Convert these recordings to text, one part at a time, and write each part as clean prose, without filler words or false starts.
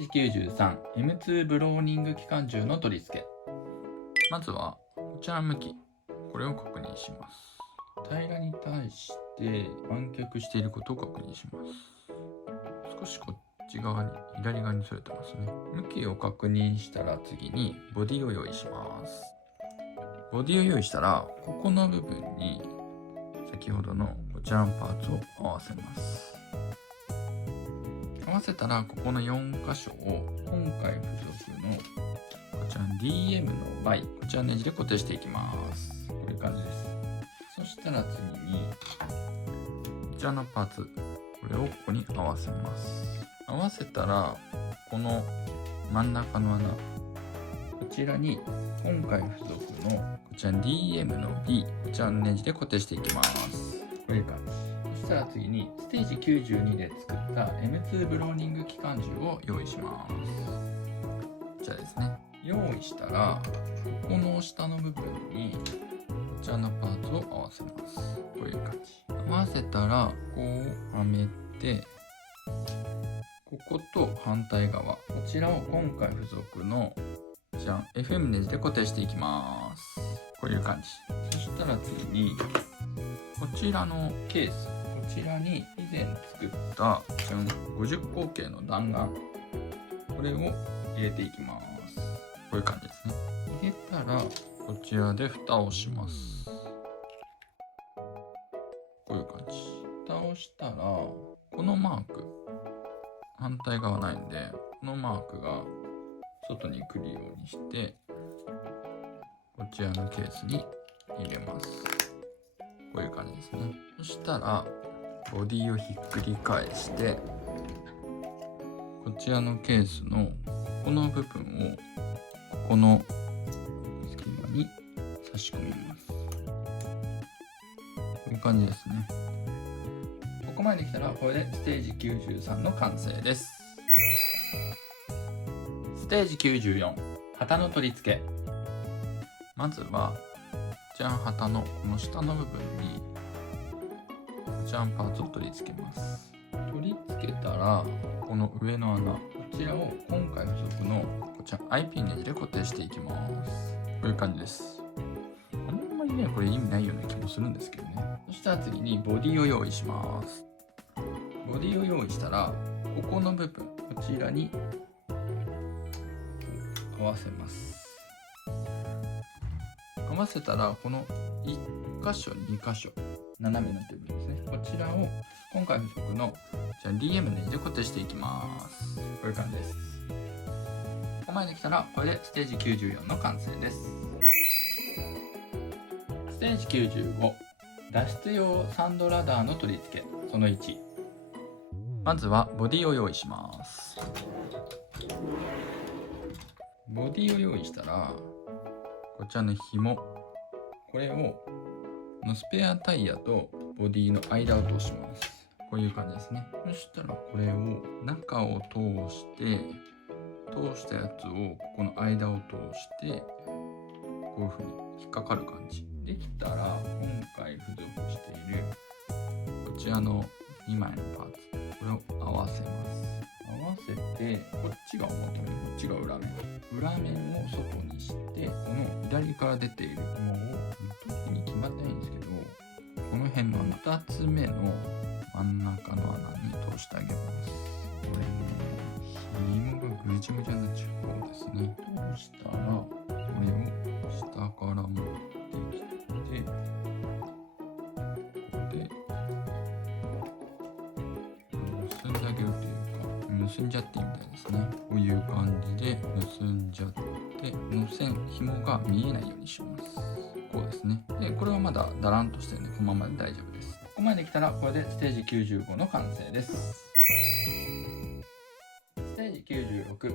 ージ 93M2 ブローニング機関銃の取り付け。まずはこちらの向き、これを確認します。平らに対して湾曲していることを確認します。少しこっち側に、左側にそれてますね。向きを確認したら次にボディを用意します。ボディを用意したらここの部分に先ほどのこちらのパーツを合わせます。合わせたらここの4箇所を今回付属のこちらの DM のバイ、こちらネジで固定していきます。こういう感じです。そしたら次にこちらのパーツ、これをここに合わせます。合わせたらこの真ん中の穴、こちらに今回付属のこちら DM の B、こちらのネジで固定していきます。こういう感じ。そしたら次にステージ92で作った M2 ブローニング機関銃を用意します。こちらですね。用意したらここの下の部分にこちらのパーツを合わせます。こういう感じ。合わせたらこうはめて、ここと反対側、こちらを今回付属のじゃあ FM ネジで固定していきます。こういう感じ。そしたら次にこちらのケース、こちらに以前作ったこちらの50口径の弾丸、これを入れていきます。こういう感じですね。入れたらこちらで蓋をします。こういう感じ。蓋をしたらこのマーク、反対側ないんでこのマークが外に来るようにしてこちらのケースに入れます。こういう感じですね。そしたらボディをひっくり返してこちらのケースのこの部分をここの隙間に差し込みます。こういう感じですね。ここまで来たらこれでステージ93の完成です。ステージ94、旗の取り付け。まずはこちらの旗のこの下の部分にこちらのパーツを取り付けます。取り付けたらこの上の穴、こちらを今回付属のこちら IP ネジで固定していきます。こういう感じです。あんまりねこれ意味ないような気もするんですけどね。そしたら次にボディを用意します。ボディを用意したらここの部分、こちらに合わせます。合わせたらこの1箇所2箇所斜めの部分ですね、こちらを今回付属のじゃあ DM ネジで固定していきます。こういう感じです。ここまで来たらこれでステージ94の完成です。ステージ95、脱出用サンドラダーの取り付け。その1、まずはボディを用意します。ボディを用意したらこちらの紐、これをスペアタイヤとボディの間を通します。こういう感じですね。そしたらこれを中を通したやつをここの間を通してこういう風に引っかかる感じできたら、今回付属しているこちらの2枚のパーツ、これを合わせます。合わせてこっちが表面、こっちが裏面を外にして、この左から出ている紐を時に決まってないんですけど、この辺の2つ目の真ん中の穴に通してあげます。これね、紐がぐちゃぐちゃになっちゃう。こうですね。通したらこれを下から持ってきて、ここで結んであげるというか、結んじゃってみたいですね。こういう感じで結んじゃって、紐が見えないようにします。こうですね。でこれはまだだらんとしてるんでこのままで大丈夫です。ここまで来たらこれでステージ95の完成です。ステージ96、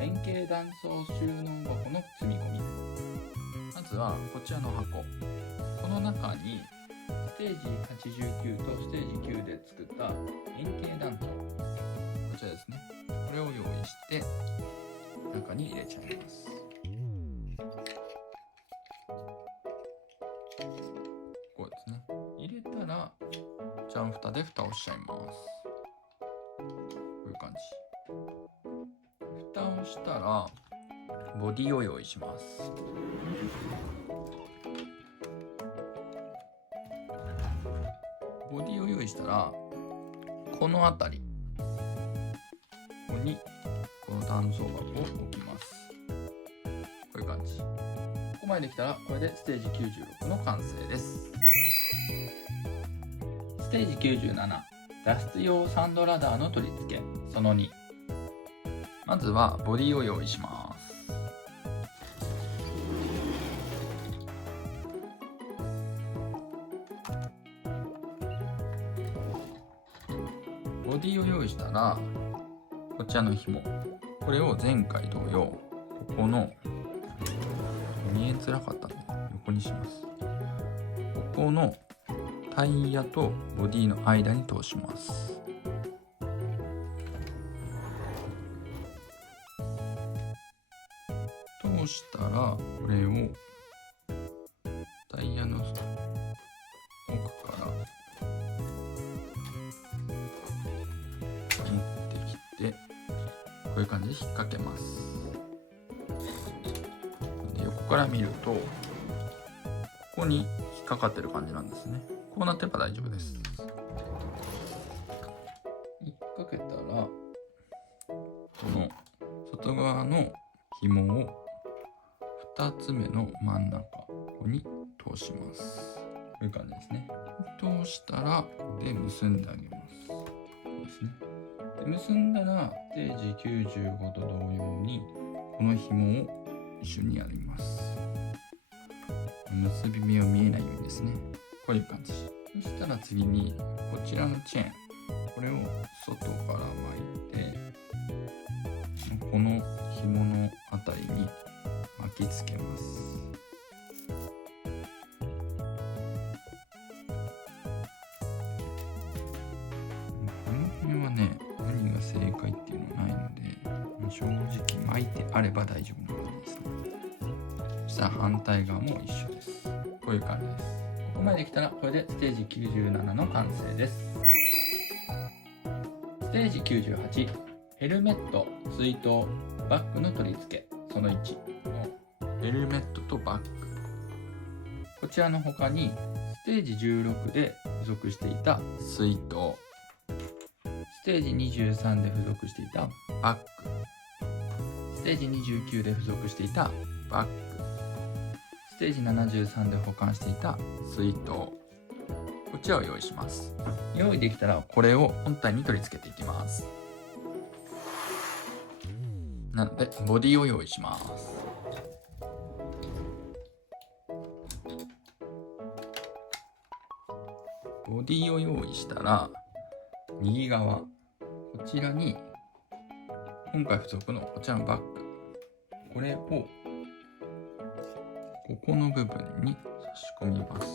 円形断層収納箱の積み込み。まずはこちらの箱、この中にステージ89とステージ9で作った円形断層、こちらですね、これを用意して中に入れちゃいます。こうですね。入れたらジャン蓋で蓋をしちゃいます。こういう感じ。そしたらボディを用意します。ボディを用意したらこの辺り、ここにこの単層箱を置きます。こういう感じ。ここまでできたらこれでステージ96の完成です。ステージ97、脱出用サンドラダーの取り付けその2。まずはボディを用意します。ボディを用意したらこちらの紐、これを前回同様ここの見えづらかったんで横にします。ここのタイヤとボディの間に通します。通したらこれをタイヤの奥から持ってきて、こういう感じで引っ掛けます。で横から見るとここに引っかかってる感じなんですね。こうなってれば大丈夫です。引っ掛けたらこの外側の紐を2つ目の真ん中ここに通します。こういう感じですね。通したらで結んであげます。こうですね。で結んだらステージ95と同様にこの紐を一緒にやります。結び目を見えないようにですね。こういう感じ。そしたら次にこちらのチェーン、これを外から巻いてこの紐のあたりに巻きつけます。この辺はね、何が正解っていうのはないので、正直巻いてあれば大丈夫な感じですね。そしたら反対側も一緒です。こういう感じです。ここまでできたらこれでステージ97の完成です。ステージ98、ヘルメット、水筒、バッグの取り付けその1のヘルメットとバッグ。こちらの他にステージ16で付属していた水筒、ステージ23で付属していたバッグ、ステージ29で付属していたバッグ、ステージ73で保管していた水筒、こちらを用意します。用意できたらこれを本体に取り付けていきます。なのでボディを用意します。ボディを用意したら右側こちらに今回付属のこちらのバッグ、これをここの部分に差し込みます。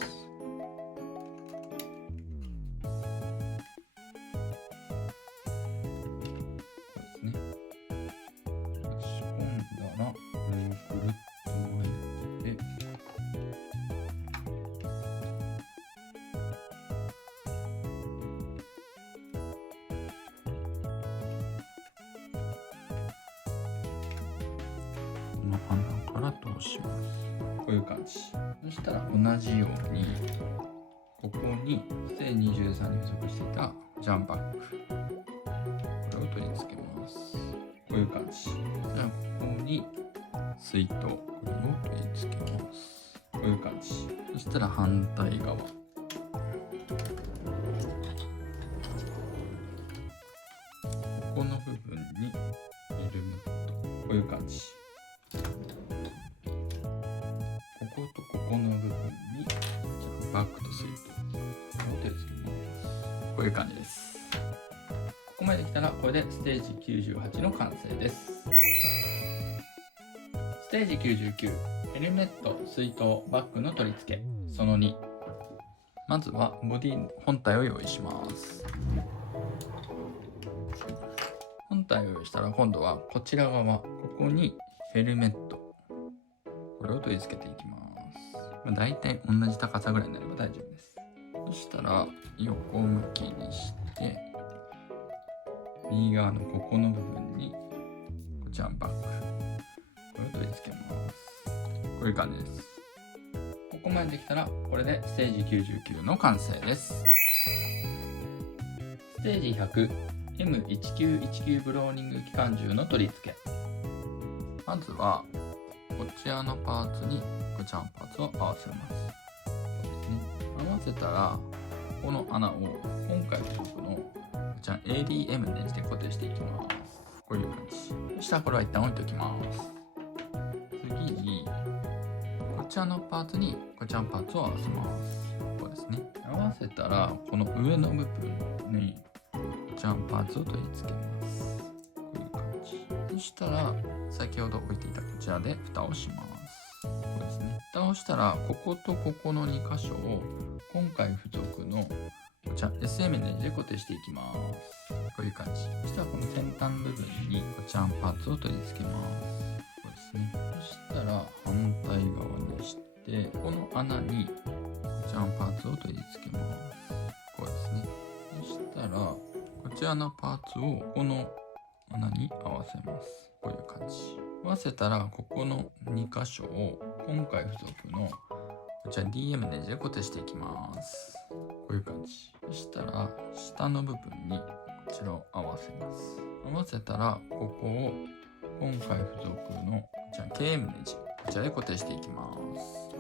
この穴から通します。こういう感じ。そしたら同じようにここにステージ23に付属していたジャンバッグ、これを取り付けます。こういう感じ。じゃあここに水筒、これを取り付けます。こういう感じ。そしたら反対側、ここの部分にヘルメット、こういう感じ。こことここの部分にバッグと水筒を取り付けます。こういう感じです。ここまでできたらこれでステージ98の完成です。ステージ99、ヘルメット、水筒、バッグの取り付けその2。まずはボディ本体を用意します。本体を用意したら今度はこちら側、ここにヘルメット、これを取り付けていきます。だいたい同じ高さぐらいになれば大丈夫です。そしたら横向きにして右側のここの部分にこちらのバッグ、これを取り付けます。こういう感じです。ここまでできたらこれでステージ99の完成です。ステージ 100M1919 ブローニング機関銃の取り付け。まずはこちらのパーツにこちらのパーツを合わせます。そうですね。合わせたらこの穴を今回付属のこちら ADM ネジで固定していきます。こういう感じ。そしたらこれは一旦置いておきます。次にこちらのパーツにこちらのパーツを合わせます。こうですね。合わせたらこの上の部分にこちらのパーツを取り付けます。こういう感じ。そしたら先ほど置いていたこちらで蓋をします。こうですね。蓋をしたらこことここの2箇所を今回付属のこちら SM ネジで固定していきます。こういう感じ。そしたらこの先端部分にこちらのパーツを取り付けます。こうですね。そしたら反対側にしてこの穴にこちらのパーツを取り付けます。こうですね。そしたらこちらのパーツをこの穴に合わせます。こういう感じ。合わせたらここの2箇所を今回付属のこちら DM ネジで固定していきます。こういう感じ。そしたら下の部分にこちらを合わせます。合わせたらここを今回付属のこちら KM ネジ、こちらで固定していきます。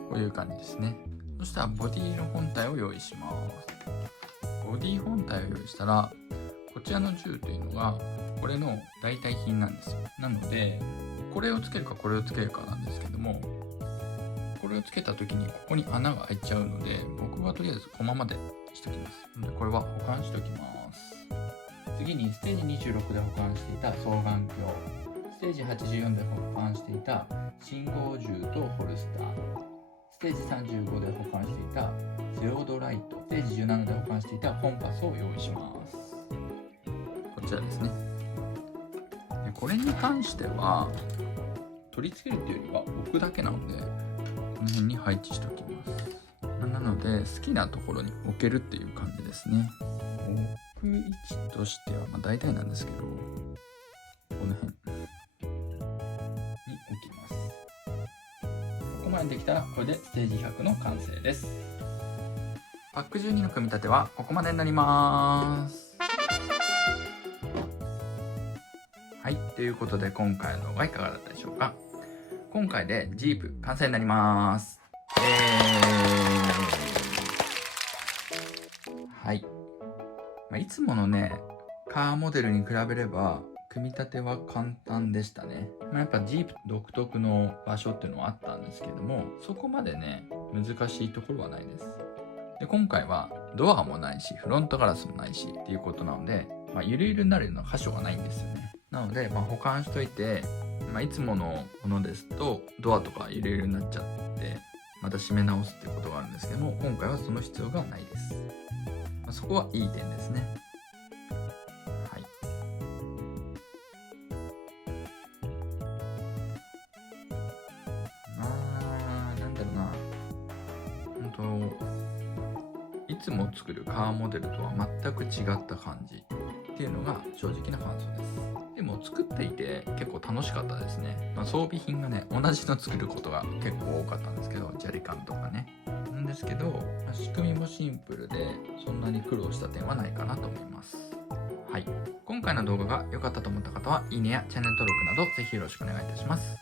こういう感じですね。そしたらボディの本体を用意します。ボディ本体を用意したらこちらの銃というのがこれの代替品なんですよ。なのでこれをつけるかこれをつけるかなんですけども、これをつけた時にここに穴が開いちゃうので僕はとりあえずこのままでしておきます。でこれは保管しておきます。次にステージ26で保管していた双眼鏡、ステージ84で保管していた信号銃とホルスター、ステージ35で保管していたセオドライト、ステージ17で保管していたコンパスを用意します。こちらですね。でこれに関しては取り付けるというよりは置くだけなのでこの辺に配置しておきます。なので好きなところに置けるっていう感じですね。置く位置としては大体なんですけど、この辺に置きます。ここまでできたらこれでステージ100の完成です。パック12の組み立てはここまでになります。はい、ということで今回の動画いかがだったでしょうか。今回でジープ完成になります。はい、いつものねカーモデルに比べれば組み立ては簡単でしたね。やっぱジープ独特の場所っていうのはあったんですけれども、そこまでね難しいところはないです。で今回はドアもないしフロントガラスもないしっていうことなので、ゆるゆるになるような箇所がないんですよね。なので、保管しといて、いつものものですとドアとかゆるゆるになっちゃってまた閉め直すっていうことがあるんですけども、今回はその必要がないです。そこはいい点ですね。はい。なんだろうな。いつも作るカーモデルとは全く違った感じっていうのが正直な感想です。でも作っていて結構楽しかったですね。装備品がね同じの作ることが結構多かったんですけど、ジャリカンとかねなんですけど、仕組みもシンプルでそんなに苦労した点はないかなと思います。はい、今回の動画が良かったと思った方はいいねやチャンネル登録などぜひよろしくお願いいたします。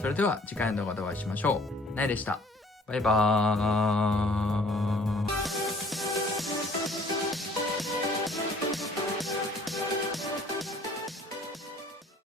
それでは次回の動画でお会いしましょう。なえでした。バイバーイ。